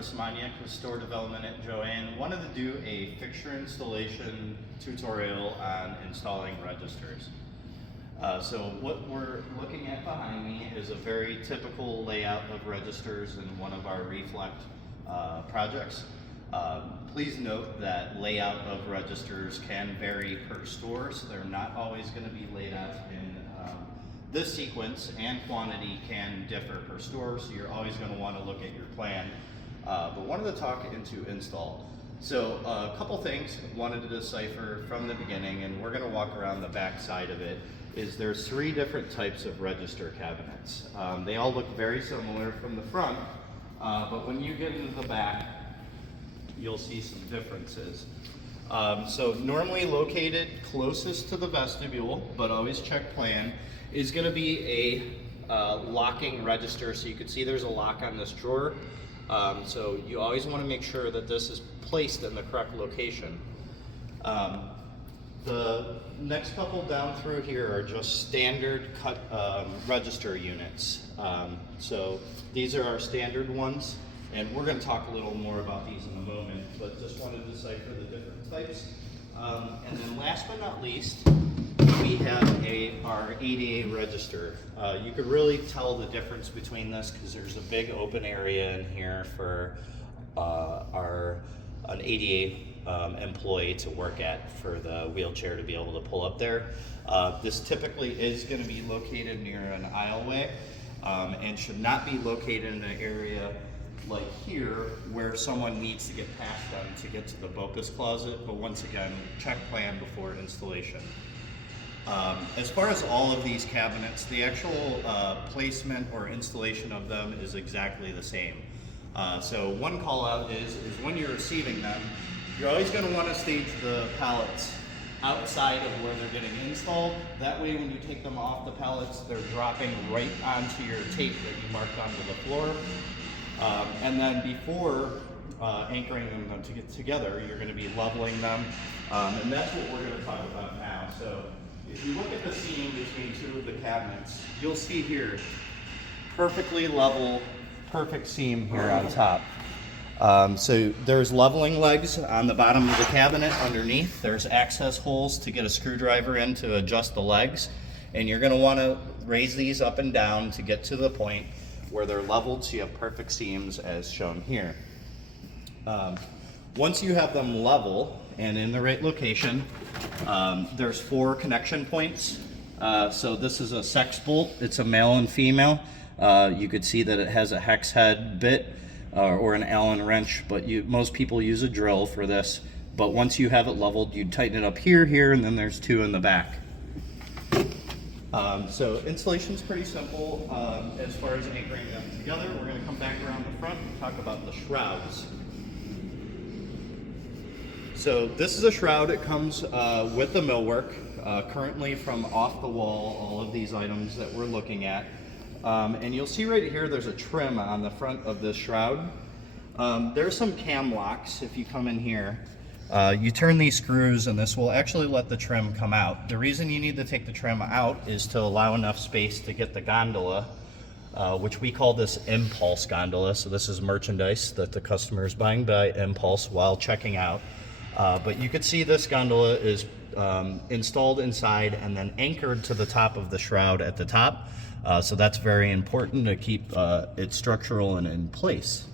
Chris Maniak with Store Development at JOANN. Wanted to do a fixture installation tutorial on installing registers. So what we're looking at behind me is a very typical layout of registers in one of our Reflect projects. Please note that layout of registers can vary per store, so they're not always going to be laid out in this sequence, and quantity can differ per store, so you're always going to want to look at your plan. But wanted to talk into install. So a couple things wanted to decipher from the beginning, and we're going to walk around the back side of it, is there's 3 different types of register cabinets. They all look very similar from the front, but when you get into the back, you'll see some differences. So normally located closest to the vestibule, but always check plan, is going to be a locking register. So you can see there's a lock on this drawer. So you always want to make sure that this is placed in the correct location. The next couple down through here are just standard cut register units. So these are our standard ones, and we're going to talk a little more about these in a moment, but just wanted to decipher the different types. And then last but not least, we have our ADA register. You could really tell the difference between this because there's a big open area in here for an ADA employee to work at, for the wheelchair to be able to pull up there. This typically is going to be located near an aisleway and should not be located in an area like here where someone needs to get past them to get to the BOPUS closet. But once again, check plan before installation. As far as all of these cabinets, the actual placement or installation of them is exactly the same. So one call out is when you're receiving them, you're always going to want to stage the pallets outside of where they're getting installed. That way when you take them off the pallets, they're dropping right onto your tape that you marked onto the floor. And then before anchoring them to get together, you're going to be leveling them. And that's what we're going to talk about now. So if you look at the seam between 2 of the cabinets, you'll see here perfectly level, perfect seam here on top. So there's leveling legs on the bottom of the cabinet underneath. There's access holes to get a screwdriver in to adjust the legs. And you're going to want to raise these up and down to get to the point where they're leveled so you have perfect seams as shown here. Once you have them level and in the right location, there's 4 connection points. So this is a sex bolt. It's a male and female. You could see that it has a hex head bit or an Allen wrench, but most people use a drill for this. But once you have it leveled, you tighten it up here, and then there's 2 in the back. So installation's pretty simple. As far as anchoring them together, we're going to come back around the front and talk about the shrouds. So this is a shroud. It comes with the millwork. Currently from off the wall, all of these items that we're looking at. And you'll see right here there's a trim on the front of this shroud. There's some cam locks if you come in here. You turn these screws and this will actually let the trim come out. The reason you need to take the trim out is to allow enough space to get the gondola, which we call this impulse gondola. So this is merchandise that the customer is buying by impulse while checking out. But you could see this gondola is installed inside and then anchored to the top of the shroud at the top. So that's very important to keep it structural and in place.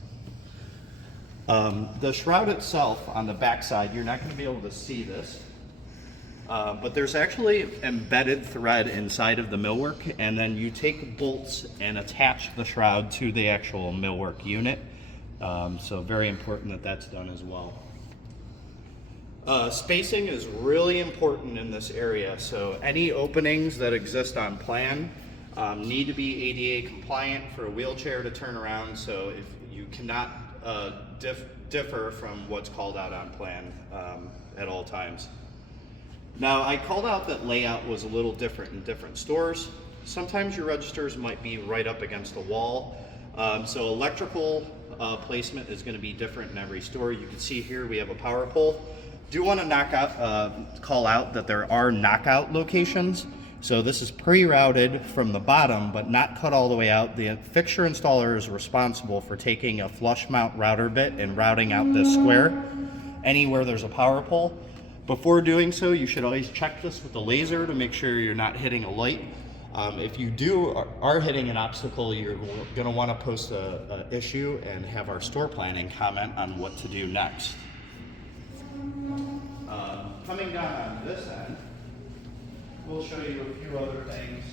The shroud itself on the back side, you're not going to be able to see this, but there's actually embedded thread inside of the millwork, and then you take bolts and attach the shroud to the actual millwork unit. So very important that that's done as well. Spacing is really important in this area, so any openings that exist on plan need to be ADA compliant for a wheelchair to turn around, so if you cannot differ from what's called out on plan at all times. Now, I called out that layout was a little different in different stores. Sometimes your registers might be right up against the wall, so electrical placement is going to be different in every store. You can see here we have a power pole. Do want to call out that there are knockout locations So this is pre-routed from the bottom, but not cut all the way out. The fixture installer is responsible for taking a flush mount router bit and routing out this square anywhere there's a power pole. Before doing so, you should always check this with the laser to make sure you're not hitting a light. If you are hitting an obstacle, you're gonna wanna post a issue and have our store planning comment on what to do next. Coming down on this end, we'll show you a few other things.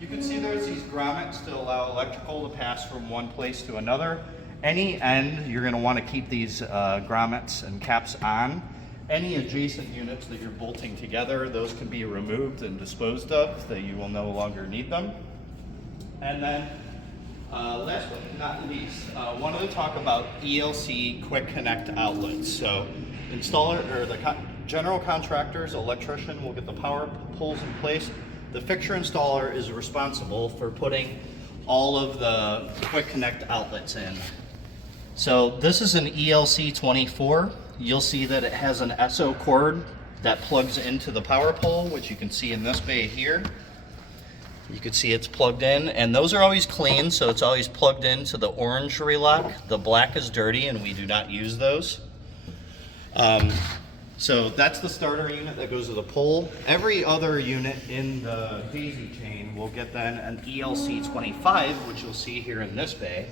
You can see there's these grommets to allow electrical to pass from one place to another. Any end, you're gonna wanna keep these grommets and caps on. Any adjacent units that you're bolting together, those can be removed and disposed of, that you will no longer need them. And then, last but not least, wanted to talk about ELC quick connect outlets. So, the general contractor's electrician will get the power poles in place. The fixture installer is responsible for putting all of the quick connect outlets in. So this is an ELC 24. You'll see that it has an SO cord that plugs into the power pole, which you can see in this bay here. You can see it's plugged in, and those are always clean, so it's always plugged into the orange relock. The black is dirty, and we do not use those. So that's the starter unit that goes to the pole. Every other unit in the daisy chain will get then an ELC 25, which you'll see here in this bay,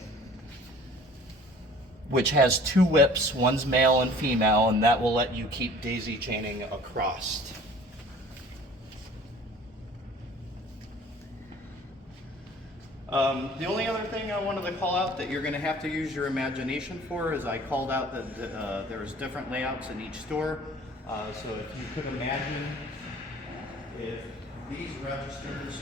which has two whips, one's male and female, and that will let you keep daisy chaining across. The only other thing I wanted to call out that you're going to have to use your imagination for is I called out that there's different layouts in each store. So if you could imagine if these registers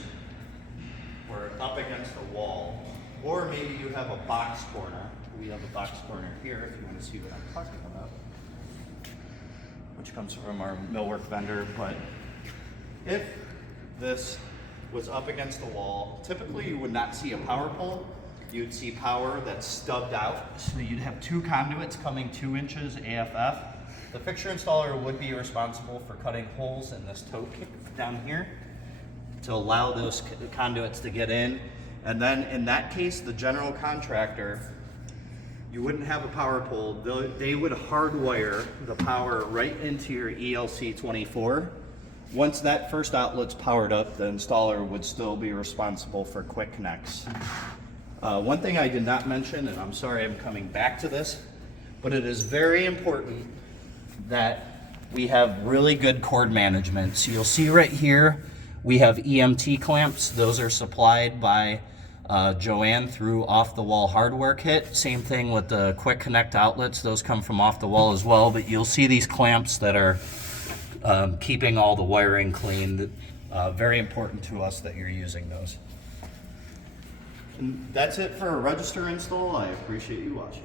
were up against a wall, or maybe you have a box corner. We have a box corner here if you want to see what I'm talking about, which comes from our millwork vendor. But if this was up against the wall, typically you would not see a power pole. You'd see power that's stubbed out. So you'd have two conduits coming 2 inches AFF. The fixture installer would be responsible for cutting holes in this toe kick down here to allow those conduits to get in. And then in that case, the general contractor, you wouldn't have a power pole. They would hardwire the power right into your ELC 24. Once that first outlet's powered up, the installer would still be responsible for quick connects. One thing I did not mention, and I'm sorry I'm coming back to this, but it is very important that we have really good cord management. So you'll see right here, we have EMT clamps. Those are supplied by JOANN through off-the-wall hardware kit. Same thing with the quick connect outlets. Those come from off the wall as well, but you'll see these clamps that are keeping all the wiring clean. Very important to us that you're using those. And that's it for a register install. I appreciate you watching.